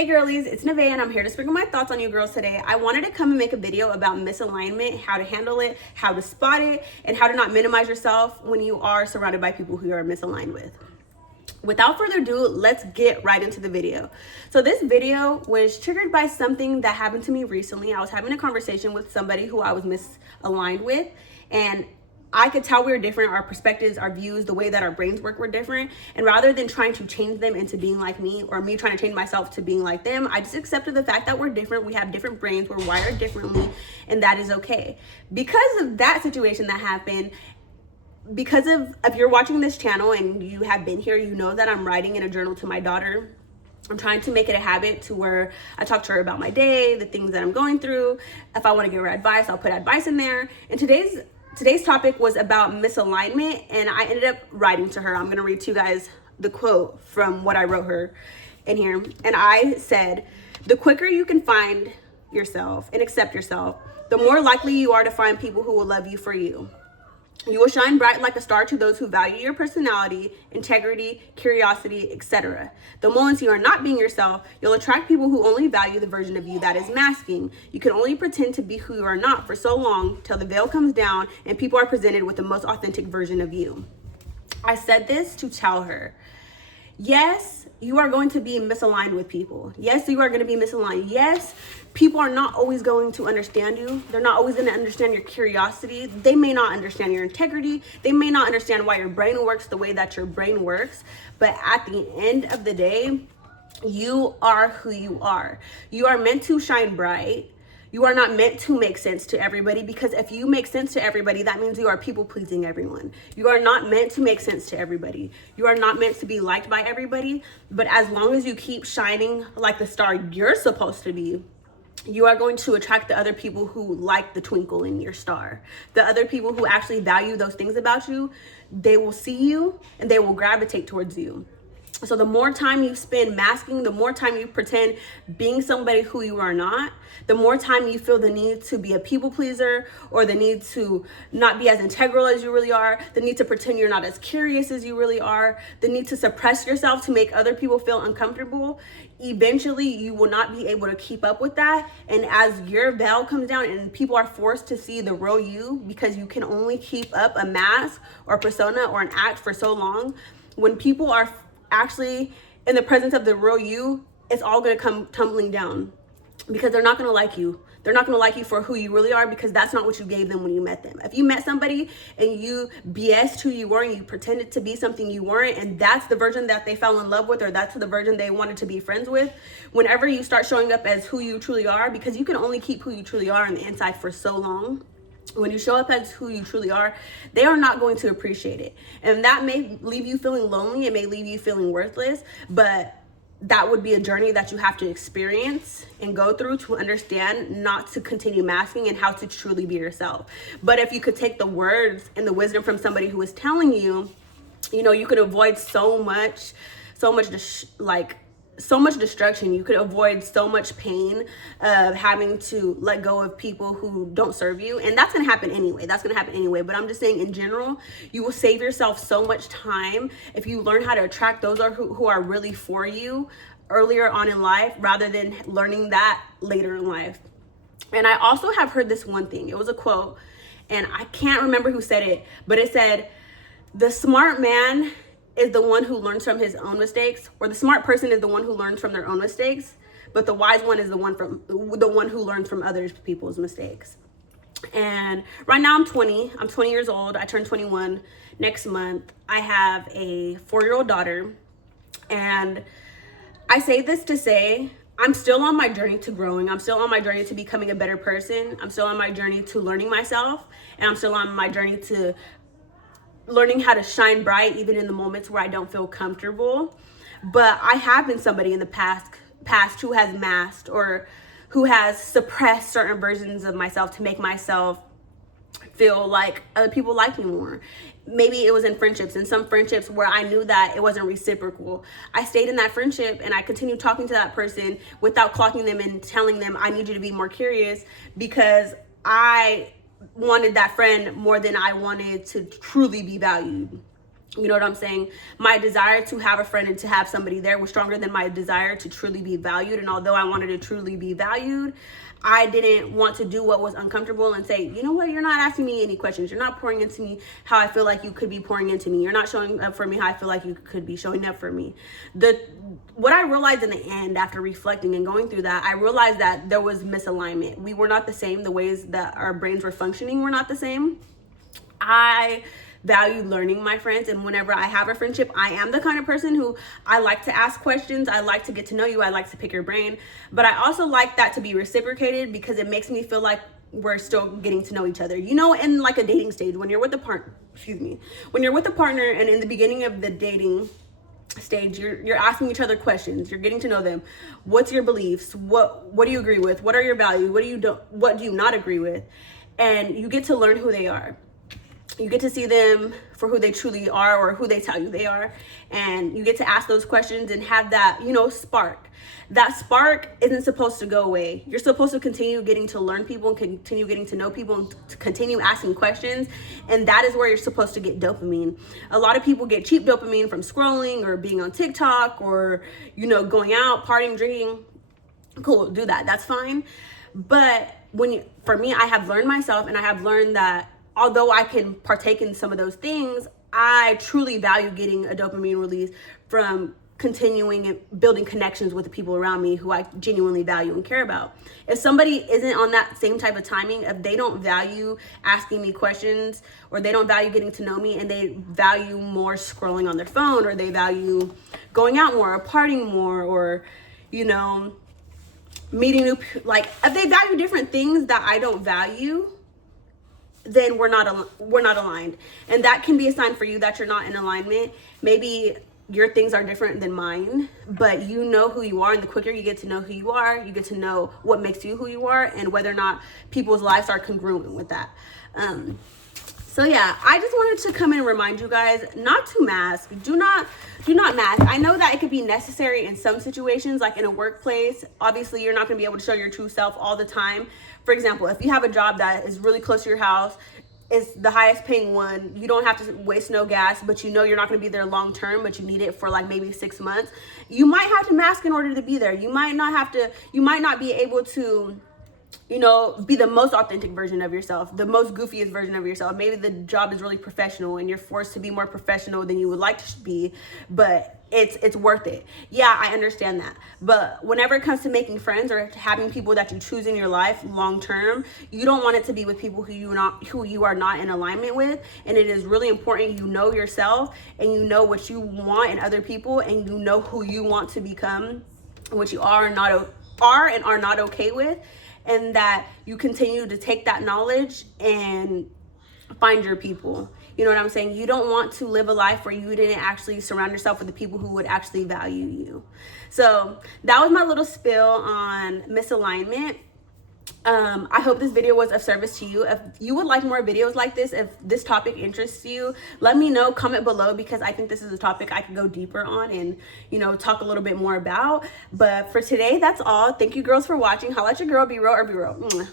Hey girlies, it's Nevaeh and I'm here to sprinkle my thoughts on you girls today. I wanted to come and make a video about misalignment, how to handle it, how to spot it, and how to not minimize yourself when you are surrounded by people who you are misaligned with. Without further ado, let's get right into the video. So this video was triggered by something that happened to me recently. I was having a conversation with somebody who I was misaligned with, and I could tell we were different. Our perspectives, our views, the way that our brains work were different. And rather than trying to change them into being like me, or me trying to change myself to being like them, I just accepted the fact that we're different. We have different brains. We're wired differently. And that is okay. Because of that situation that happened, because of, if you're watching this channel and you have been here, you know that I'm writing in a journal to my daughter. I'm trying to make it a habit to where I talk to her about my day, the things that I'm going through. If I want to give her advice, I'll put advice in there. And today's topic was about misalignment, and I ended up writing to her. I'm going to read to you guys the quote from what I wrote her in here. And I said, "The quicker you can find yourself and accept yourself, the more likely you are to find people who will love you for you. You will shine bright like a star to those who value your personality, integrity, curiosity, etc. The moments you are not being yourself, you'll attract people who only value the version of you that is masking. You can only pretend to be who you are not for so long till the veil comes down and people are presented with the most authentic version of you." I said this to tell her, yes, you are going to be misaligned with people. Yes, you are going to be misaligned. Yes, people are not always going to understand you. They're not always going to understand your curiosity. They may not understand your integrity. They may not understand why your brain works the way that your brain works. But at the end of the day, you are who you are. You are meant to shine bright. You are not meant to make sense to everybody, because if you make sense to everybody, that means you are people pleasing everyone. You are not meant to make sense to everybody. You are not meant to be liked by everybody. But as long as you keep shining like the star you're supposed to be, you are going to attract the other people who like the twinkle in your star. The other people who actually value those things about you, they will see you and they will gravitate towards you. So the more time you spend masking, the more time you pretend being somebody who you are not, the more time you feel the need to be a people pleaser, or the need to not be as integral as you really are, the need to pretend you're not as curious as you really are, the need to suppress yourself to make other people feel uncomfortable. Eventually you will not be able to keep up with that. And as your veil comes down and people are forced to see the real you, because you can only keep up a mask or persona or an act for so long, when people are actually in the presence of the real you, it's all going to come tumbling down, because they're not going to like you. They're not going to like you for who you really are, because that's not what you gave them when you met them. If you met somebody and you BS'd who you were and you pretended to be something you weren't, and that's the version that they fell in love with, or that's the version they wanted to be friends with, whenever you start showing up as who you truly are, because you can only keep who you truly are on the inside for so long, when you show up as who you truly are, they are not going to appreciate it. And that may leave you feeling lonely. It may leave you feeling worthless, but that would be a journey that you have to experience and go through to understand not to continue masking and how to truly be yourself. But if you could take the words and the wisdom from somebody who is telling you, you could avoid so much destruction. You could avoid so much pain of having to let go of people who don't serve you. And that's going to happen anyway. But I'm just saying, in general, you will save yourself so much time if you learn how to attract those who are really for you earlier on in life, rather than learning that later in life. And I also have heard this one thing. It was a quote, and I can't remember who said it, but it said, "The smart man is the one who learns from his own mistakes," or the smart person is the one who learns from their own mistakes, but the wise one is the one who learns from other people's mistakes. And right now I'm 20 years old. I turn 21 next month. I have a 4-year-old daughter, and I say this to say, I'm still on my journey to growing. I'm still on my journey to becoming a better person. I'm still on my journey to learning myself, and I'm still on my journey to learning how to shine bright even in the moments where I don't feel comfortable. But I have been somebody in the past who has masked or who has suppressed certain versions of myself to make myself feel like other people like me more. Maybe it was in some friendships where I knew that it wasn't reciprocal. I stayed in that friendship and I continued talking to that person without clocking them and telling them, I need you to be more curious, because I wanted that friend more than I wanted to truly be valued. You know what I'm saying? My desire to have a friend and to have somebody there was stronger than my desire to truly be valued. And although I wanted to truly be valued, I didn't want to do what was uncomfortable and say, you know what, you're not asking me any questions. You're not pouring into me how I feel like you could be pouring into me. You're not showing up for me how I feel like you could be showing up for me. What I realized in the end, after reflecting and going through that, I realized that there was misalignment. We were not the same. The ways that our brains were functioning were not the same. I value learning my friends, and whenever I have a friendship, I am the kind of person who I like to ask questions, I like to get to know you, I like to pick your brain, but I also like that to be reciprocated because it makes me feel like we're still getting to know each other. You know, in like a dating stage, when you're with a partner, when you're with a partner and in the beginning of the dating stage, you're asking each other questions, you're getting to know them. What's your beliefs? What do you agree with? What are your values? What do you not agree with? And you get to learn who they are. You get to see them for who they truly are or who they tell you they are. And you get to ask those questions and have that, spark. That spark isn't supposed to go away. You're supposed to continue getting to learn people and continue getting to know people and to continue asking questions. And that is where you're supposed to get dopamine. A lot of people get cheap dopamine from scrolling or being on TikTok or, going out, partying, drinking. Cool, do that. That's fine. But for me, I have learned myself, and I have learned that although I can partake in some of those things, I truly value getting a dopamine release from continuing and building connections with the people around me who I genuinely value and care about. If somebody isn't on that same type of timing, if they don't value asking me questions, or they don't value getting to know me, and they value more scrolling on their phone, or they value going out more or partying more, or, meeting new, if they value different things that I don't value, then we're not aligned. And that can be a sign for you that you're not in alignment. Maybe your things are different than mine, but you know who you are, and the quicker you get to know who you are, you get to know what makes you who you are and whether or not people's lives are congruent with that. So yeah, I just wanted to come in and remind you guys not to mask. Do not mask. I know that it could be necessary in some situations, like in a workplace. Obviously, you're not going to be able to show your true self all the time. For example, if you have a job that is really close to your house, it's the highest paying one, you don't have to waste no gas, but you're not going to be there long term, but you need it for like maybe 6 months. You might have to mask in order to be there. You might not be able to be the most authentic version of yourself, the most goofiest version of yourself. Maybe the job is really professional and you're forced to be more professional than you would like to be, but it's worth it. Yeah, I understand that. But whenever it comes to making friends or having people that you choose in your life long term, you don't want it to be with people who you are not in alignment with. And it is really important you know yourself, and you know what you want in other people, and you know who you want to become, what you are and are not okay with. And that you continue to take that knowledge and find your people. You know what I'm saying? You don't want to live a life where you didn't actually surround yourself with the people who would actually value you. So that was my little spill on misalignment. I hope this video was of service to you. If you would like more videos like this, if this topic interests you, let me know, comment below, because I think this is a topic I could go deeper on and, talk a little bit more about. But for today, that's all. Thank you girls for watching. Holla at your girl, be real or be real.